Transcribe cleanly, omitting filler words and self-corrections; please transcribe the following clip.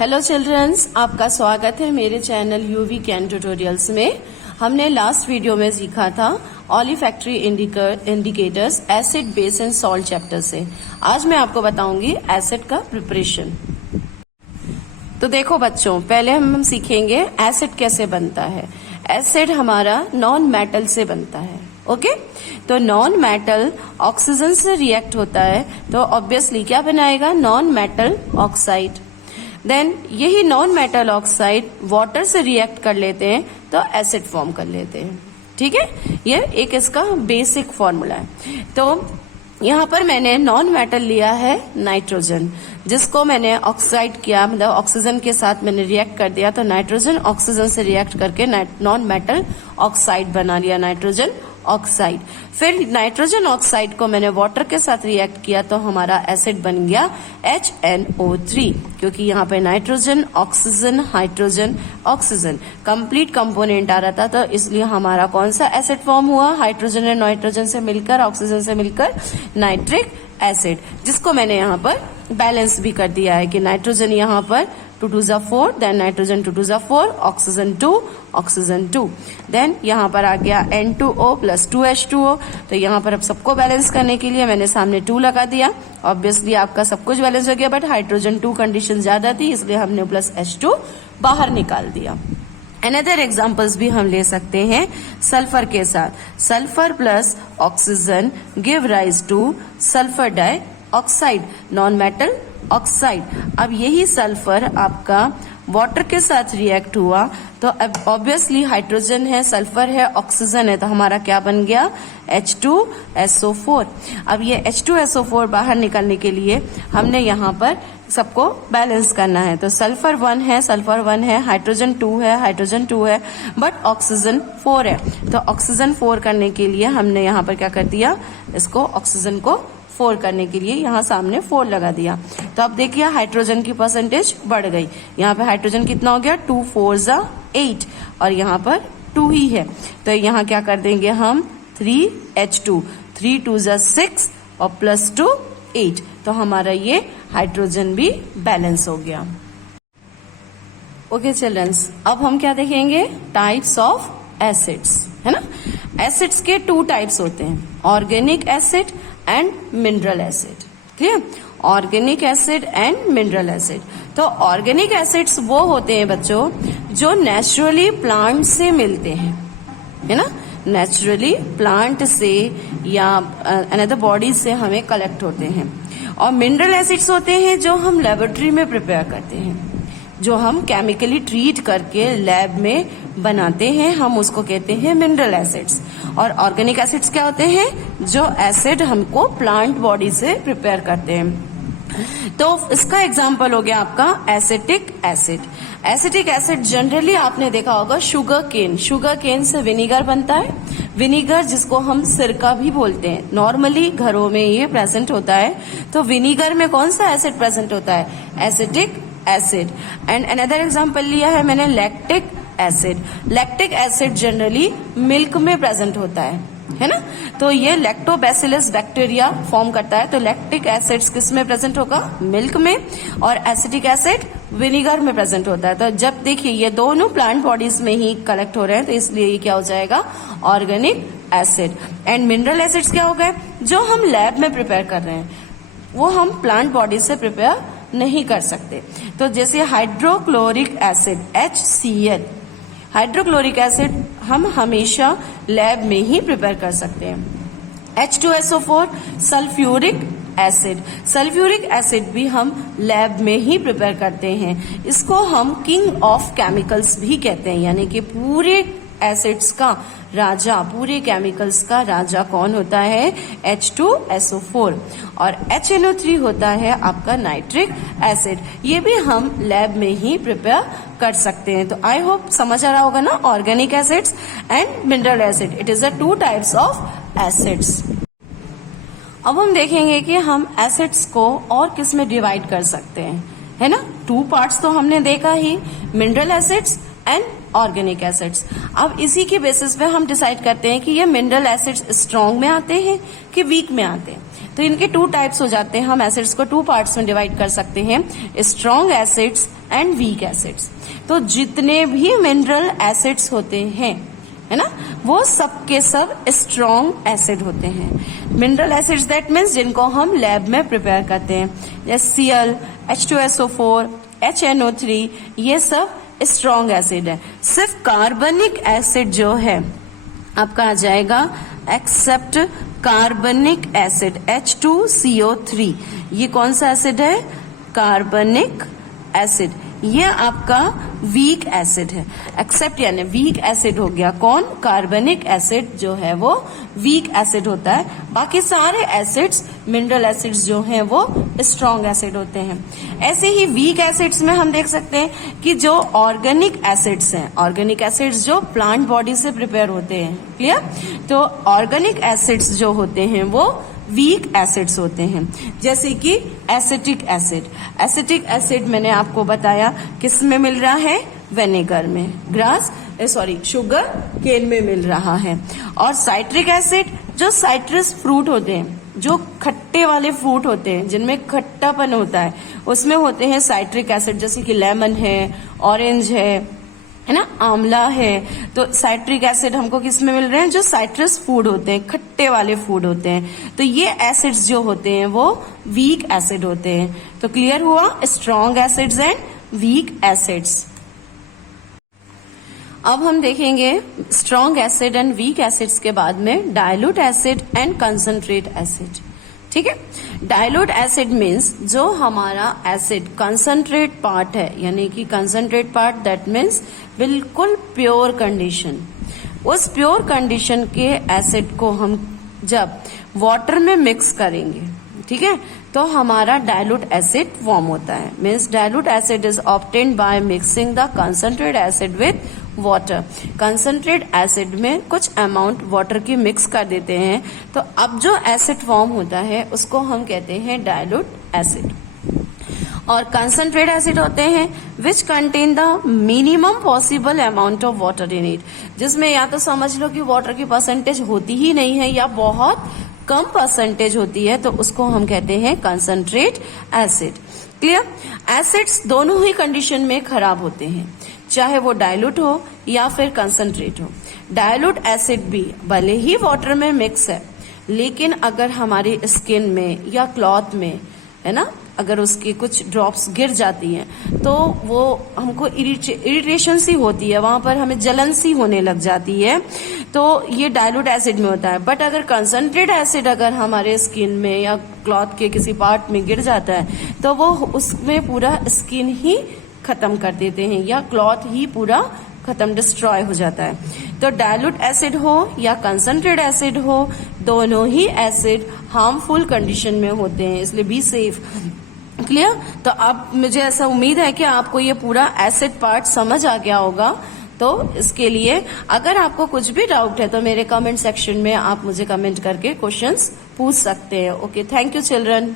Hello children's, आपका स्वागत है मेरे चैनल यूवी कैन ट्यूटोरियल्स में। हमने लास्ट वीडियो में सीखा था olfactory indicators acid base and salt chapter से। आज मैं आपको बताऊंगी एसिड का प्रिपरेशन। तो देखो बच्चों, पहले हम सीखेंगे एसिड कैसे बनता है। एसिड हमारा नॉन मेटल से बनता है। ओके, तो नॉन मेटल ऑक्सीजन से रिएक्ट होता है तो ऑब्वियसली क्या बनाएगा, नॉन मेटल ऑक्साइड। देन यही नॉन मेटल ऑक्साइड वाटर से रिएक्ट कर लेते हैं तो एसिड फॉर्म कर लेते हैं। ठीक है, ये एक इसका बेसिक फॉर्मूला है। तो यहाँ पर मैंने नॉन मेटल लिया है नाइट्रोजन, जिसको मैंने ऑक्साइड किया, मतलब ऑक्सीजन के साथ मैंने रिएक्ट कर दिया तो नाइट्रोजन ऑक्सीजन से रिएक्ट करके नॉन मेटल ऑक्साइड बना लिया, नाइट्रोजन ऑक्साइड। फिर नाइट्रोजन ऑक्साइड को मैंने वाटर के साथ रिएक्ट किया तो हमारा एसिड बन गया HNO3, क्योंकि यहाँ पे nitrogen oxygen hydrogen oxygen complete component आ रहा था, तो इसलिए हमारा कौन सा एसिड फॉर्म हुआ, हाइड्रोजन और नाइट्रोजन से मिलकर, ऑक्सीजन से मिलकर नाइट्रिक एसिड, जिसको मैंने यहाँ पर बैलेंस भी कर दिया है कि नाइट्रोजन यहाँ पर 2 2 4, then nitrogen 2 2 4, oxygen 2, oxygen 2, then यहाँ पर आ गया N2O प्लस 2H2O। तो यहाँ पर अब सबको बैलेंस करने के लिए मैंने सामने 2 लगा दिया। ऑब्वियसली आपका सब कुछ बैलेंस हो गया, बट हाइड्रोजन 2 कंडीशन ज्यादा थी इसलिए हमने प्लस H2 बाहर निकाल दिया। अनदर एग्जाम्पल्स भी हम ले सकते हैं सल्फर के साथ। Sulphur plus oxygen give rise two sulphur dioxide, non metal oxide. अब यही सल्फर आपका वाटर के साथ रिएक्ट हुआ तो अब ऑब्वियसली हाइड्रोजन है, सल्फर है, ऑक्सीजन है, तो हमारा क्या बन गया, H2SO4। अब ये H2SO4 बाहर निकालने के लिए हमने यहाँ पर सबको बैलेंस करना है। तो सल्फर 1 है, हाइड्रोजन 2 है, हाइड्रोजन 2 है, बट ऑक्सीजन 4 है। तो ऑक्सीजन 4 करने के लिए हमने यहाँ पर क्या कर दिया, इसको ऑक्सीजन को 4 करने के लिए यहाँ सामने 4 लगा दिया। तो अब देखिए हाइड्रोजन की परसेंटेज बढ़ गई। यहाँ पे हाइड्रोजन कितना हो गया, 2 4 8, और यहाँ पर 2 ही है, तो यहाँ क्या कर देंगे हम 3H2, 3 2 6 और प्लस 2 8, तो हमारा ये हाइड्रोजन भी बैलेंस हो गया। ओके चिल्ड्रंस, अब हम क्या देखेंगे, टाइप्स ऑफ एसिड्स, है ना। एसिड्स के 2 टाइप्स होते हैं, organic acid and mineral acid. Clear, organic acid and mineral acid. तो ऑर्गेनिक एसिड्स वो होते हैं बच्चों जो नेचुरली प्लांट से मिलते हैं, है ना, नेचुरली प्लांट से या अनदर बॉडी से हमें कलेक्ट होते हैं। और मिनरल एसिड्स होते हैं जो हम लेबोरेटरी में प्रिपेयर करते हैं, जो हम केमिकली ट्रीट करके लैब में बनाते हैं, हम उसको कहते हैं मिनरल एसिड्स। और ऑर्गेनिक एसिड्स क्या होते हैं, जो एसिड हमको प्लांट बॉडी से प्रिपेयर करते हैं। तो इसका एग्जांपल हो गया आपका acetic acid. Acetic acid generally आपने देखा होगा शुगर केन से विनीगर बनता है। विनीगर जिसको हम सिरका भी बोलते हैं, नॉर्मली घरों में ये प्रेजेंट होता है। तो विनीगर में कौन सा एसिड प्रेजेंट होता है, acetic acid. And another example लिया है मैंने lactic acid. Lactic acid generally milk में प्रेजेंट होता है ना। तो ये लैक्टोबैसिलस बैक्टीरिया फॉर्म करता है। तो लैक्टिक एसिड किस में प्रेजेंट होगा, मिल्क में, और एसिटिक एसिड विनीगर में प्रेजेंट होता है। तो जब देखिए ये दोनों प्लांट बॉडीज में ही कलेक्ट हो रहे हैं तो इसलिए ये क्या हो जाएगा, organic acid. And mineral acids क्या हो गए, जो हम लैब में प्रिपेयर कर रहे हैं, वो हम प्लांट बॉडी से प्रिपेयर नहीं कर सकते। तो जैसे hydrochloric acid HCl, hydrochloric acid हम हमेशा लैब में ही प्रिपेयर कर सकते हैं। H2SO4 sulphuric acid, sulphuric acid भी हम लैब में ही प्रिपेयर करते हैं। इसको हम किंग ऑफ केमिकल्स भी कहते हैं, यानी कि पूरे एसिड्स का राजा, पूरे केमिकल्स का राजा कौन होता है, H2SO4। और HNO3 होता है आपका नाइट्रिक एसिड। ये भी हम लैब में ही प्रिपेयर कर सकते हैं। तो आई होप समझ आ रहा होगा ना, organic acids and mineral acid, it is the 2 types of acids. अब हम देखेंगे कि हम एसिड्स को और किस में डिवाइड कर सकते हैं, है ना। 2 पार्ट्स तो हमने देखा ही, mineral acids and organic acids. अब इसी के बेसिस पे हम डिसाइड करते हैं कि ये मिनरल एसिड्स स्ट्रॉन्ग में आते हैं कि वीक में आते हैं। तो इनके 2 टाइप्स हो जाते हैं, हम एसिड्स को 2 पार्ट्स में डिवाइड कर सकते हैं, strong acids and weak acids. तो जितने भी मिनरल एसिड्स होते हैं, है ना, वो सब के सब स्ट्रॉन्ग एसिड होते हैं। मिनरल एसिड्स दैट मीन्स जिनको हम लैब में प्रिपेयर करते हैं, जैसे Cl, H2SO4, HNO3, ये सब स्ट्रॉन्ग एसिड है। सिर्फ कार्बनिक एसिड जो है आपका आ जाएगा एक्सेप्ट कार्बनिक एसिड H2CO3। ये कौन सा एसिड है? कार्बनिक एसिड। ये आपका वीक एसिड है। एक्सेप्ट यानी वीक एसिड हो गया कौन? कार्बनिक एसिड जो है वो वीक एसिड होता है। बाकी सारे एसिड्स, मिनरल एसिड्स जो हैं वो स्ट्रॉन्ग एसिड होते हैं। ऐसे ही वीक एसिड्स में हम देख सकते हैं कि जो ऑर्गेनिक एसिड्स हैं, ऑर्गेनिक एसिड्स जो प्लांट बॉडी से प्रिपेयर होते हैं, क्लियर? तो ऑर्गेनिक एसिड्स जो होते हैं वो वीक एसिड्स होते हैं, जैसे कि एसिटिक एसिड। एसिटिक एसिड मैंने आपको बताया किस में मिल रहा है? विनेगर में, शुगर केन में मिल रहा है। और साइट्रिक एसिड जो साइट्रस फ्रूट होते हैं, जो खट्टे वाले फ्रूट होते हैं जिनमें खट्टापन होता है, उसमें होते हैं साइट्रिक एसिड, जैसे कि लेमन है, ऑरेंज है ना, आंवला है। तो साइट्रिक एसिड हमको किस में मिल रहे हैं? जो साइट्रस फूड होते हैं, खट्टे वाले फूड होते हैं। तो ये एसिड्स जो होते हैं वो वीक एसिड होते हैं। तो क्लियर हुआ strong acids and weak acids. अब हम देखेंगे strong acid and weak acids के बाद में dilute acid and concentrate acid. ठीक है, डाइल्यूट एसिड मीन्स जो हमारा एसिड कंसंट्रेट पार्ट है, यानी कि कंसंट्रेट पार्ट दैट मीन्स बिल्कुल प्योर कंडीशन। उस प्योर कंडीशन के एसिड को हम जब वाटर में मिक्स करेंगे, ठीक है, तो हमारा डाइल्यूट एसिड फॉर्म होता है। Means dilute acid is obtained by mixing the concentrate acid with water. Concentrate acid में कुछ अमाउंट वाटर की मिक्स कर देते हैं, तो अब जो एसिड फॉर्म होता है उसको हम कहते हैं डाइल्यूट एसिड। और कंसंट्रेट एसिड होते हैं which contain the minimum possible amount of water in it, जिसमें या तो समझ लो कि वाटर की परसेंटेज होती ही नहीं है या बहुत कम परसेंटेज होती है, तो उसको हम कहते हैं कंसंट्रेट एसिड। क्लियर? एसिड्स दोनों ही कंडीशन में खराब होते हैं, चाहे वो डाइल्यूट हो या फिर कंसंट्रेट हो। डाइल्यूट एसिड भी भले ही वाटर में मिक्स है, लेकिन अगर हमारी स्किन में या क्लॉथ में, है ना, अगर उसकी कुछ ड्रॉप्स गिर जाती हैं तो वो हमको इरिटेशन सी होती है, वहां पर हमें जलन सी होने लग जाती है, तो ये डाइल्यूट एसिड में होता है। बट अगर कंसंट्रेट एसिड अगर हमारे स्किन में या क्लॉथ के किसी पार्ट में गिर जाता है तो वो उसमें पूरा स्किन ही खत्म कर देते हैं या क्लॉथ ही पूरा खत्म, डिस्ट्रॉय हो जाता है। तो डाइल्यूट एसिड हो या कंसंट्रेट एसिड हो, दोनों ही एसिड हार्मफुल कंडीशन में होते हैं, इसलिए बी सेफ। क्लियर? तो अब मुझे ऐसा उम्मीद है कि आपको ये पूरा एसिड पार्ट समझ आ गया होगा। तो इसके लिए अगर आपको कुछ भी डाउट है तो मेरे कमेंट सेक्शन में आप मुझे कमेंट करके क्वेश्चंस पूछ सकते हैं। Okay, thank you children.